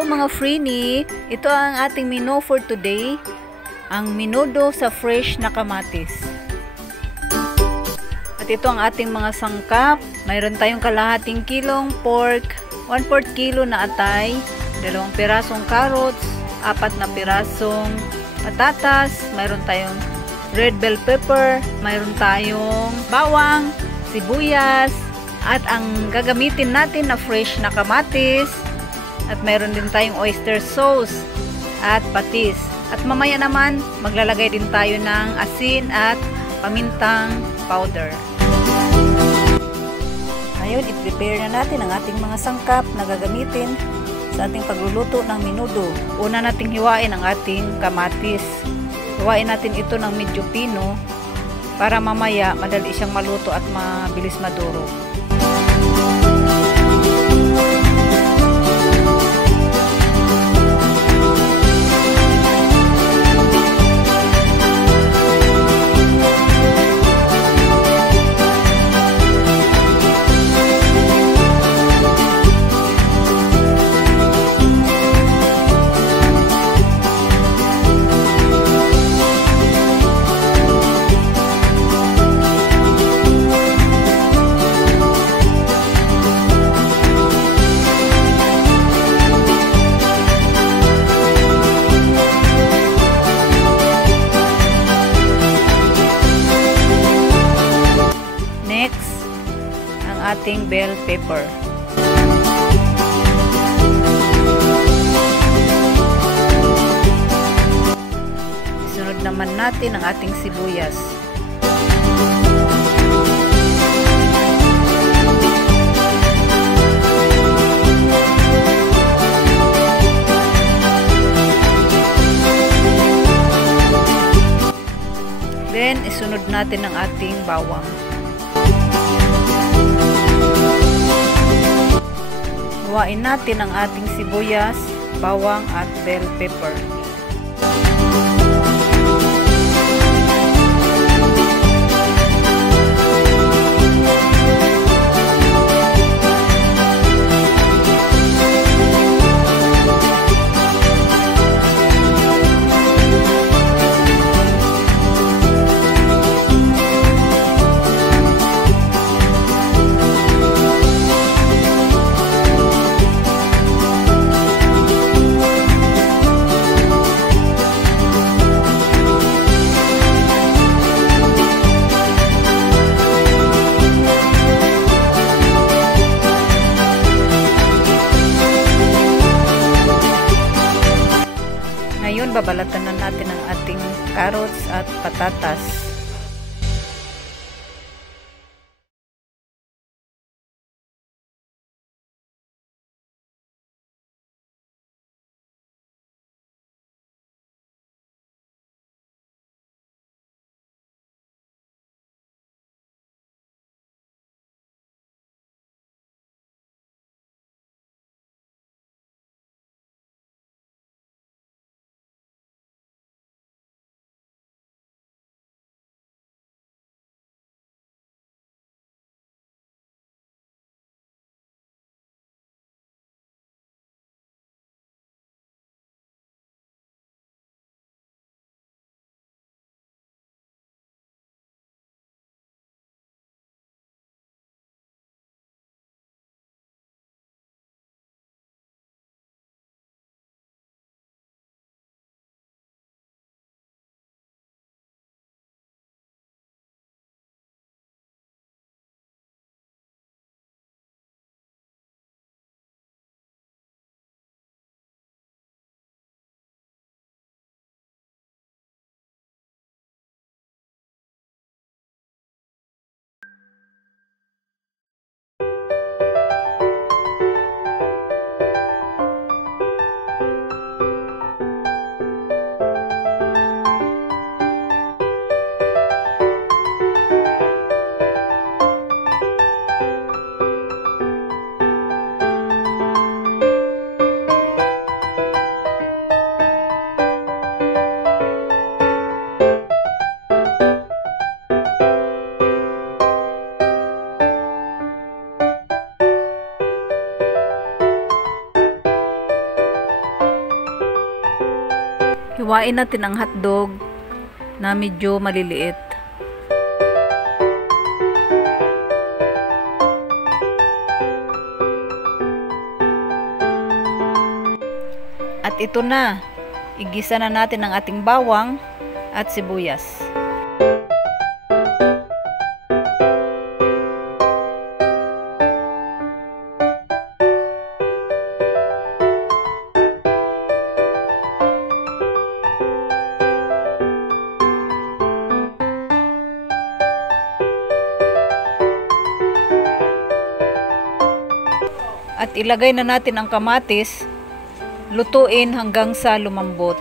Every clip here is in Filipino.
Hello mga Freenie! Ito ang ating menu for today. Ang menudo sa fresh na kamatis. At ito ang ating mga sangkap. Mayroon tayong kalahating kilong pork, 1/4 kilo na atay, 2 pirasong carrots, 4 na pirasong patatas, mayroon tayong red bell pepper, mayroon tayong bawang, sibuyas, at ang gagamitin natin na fresh na kamatis. At mayroon din tayong oyster sauce at patis. At mamaya naman, maglalagay din tayo ng asin at pamintang powder. Ngayon, i-prepare na natin ang ating mga sangkap na gagamitin sa ating pagluluto ng menudo. Una nating hiwain ang ating kamatis. Hiwain natin ito ng medyo pino para mamaya madali siyang maluto at mabilis madurog. Next, ang ating bell pepper. Isunod naman natin ang ating sibuyas. Then, isunod natin ang ating bawang. Hiwain natin ang ating sibuyas, bawang at bell pepper. Ngayon, babalatan na natin ang ating carrots at patatas. Hiwain natin ang hotdog na medyo maliliit. At ito na, igisa na natin ang ating bawang at sibuyas. At ilagay na natin ang kamatis, lutuin hanggang sa lumambot.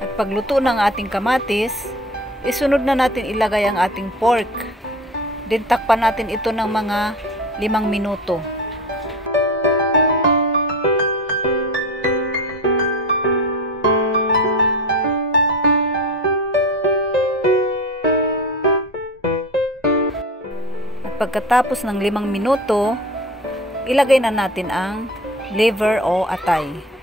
At pagluto ng ating kamatis, isunod na natin ilagay ang ating pork. Then takpan natin ito ng mga 5 minuto. Pagkatapos ng 5 minuto, ilagay na natin ang liver o atay.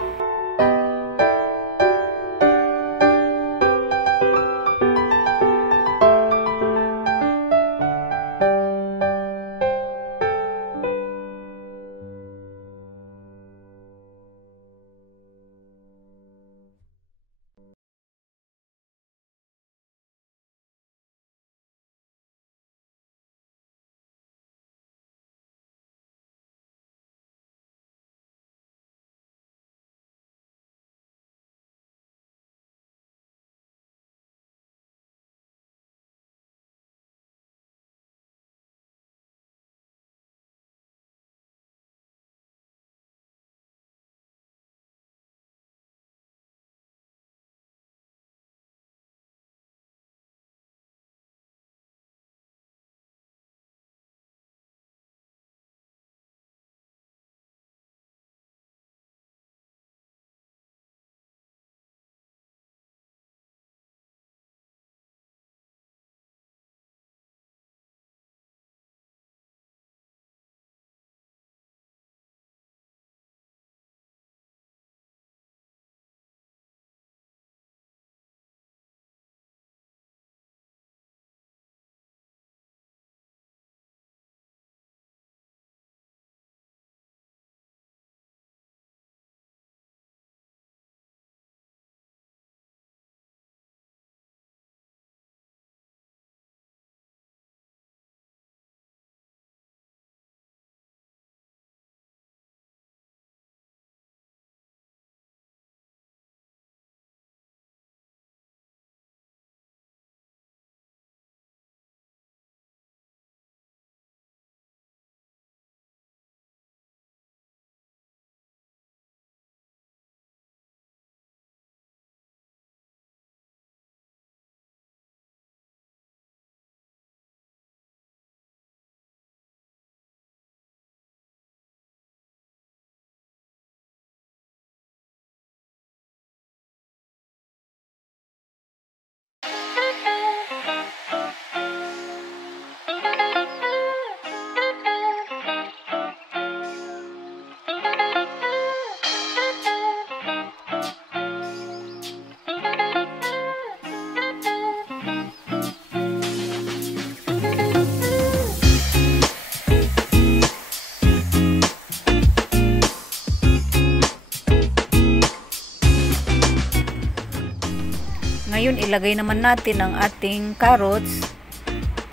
Ngayon, ilagay naman natin ang ating carrots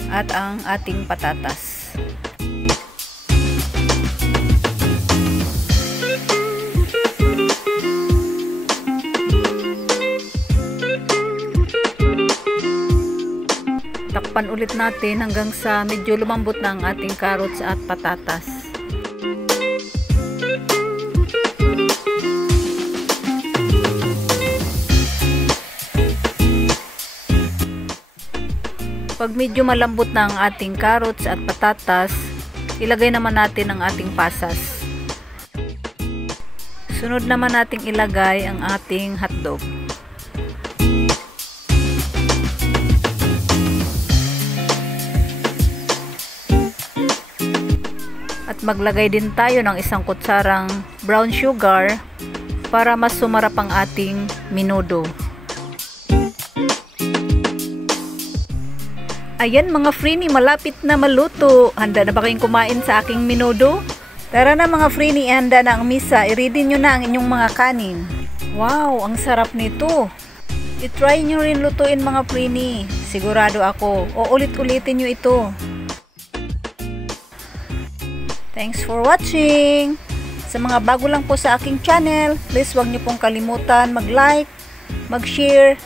at ang ating patatas. Takpan ulit natin hanggang sa medyo lumambot na ang ating carrots at patatas. Pag medyo malambot na ang ating carrots at patatas, ilagay naman natin ang ating pasas. Sunod naman nating ilagay ang ating hotdog. maglagay din tayo ng isang kutsarang brown sugar para mas sumarap ang ating menudo. Ayan mga Frini, malapit na maluto. Handa na ba kayong kumain sa aking menudo? Tara na mga Frini, handa na ang misa. I-ready nyo na ang inyong mga kanin. Wow, ang sarap nito. I-try nyo rin lutuin mga Frini. Sigurado ako, uulit-ulitin nyo ito. Thanks for watching! Sa mga bago lang po sa aking channel, please huwag nyo pong kalimutan mag-like, mag-share,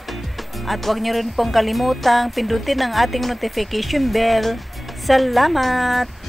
at huwag nyo rin pong kalimutang pindutin ang ating notification bell. Salamat!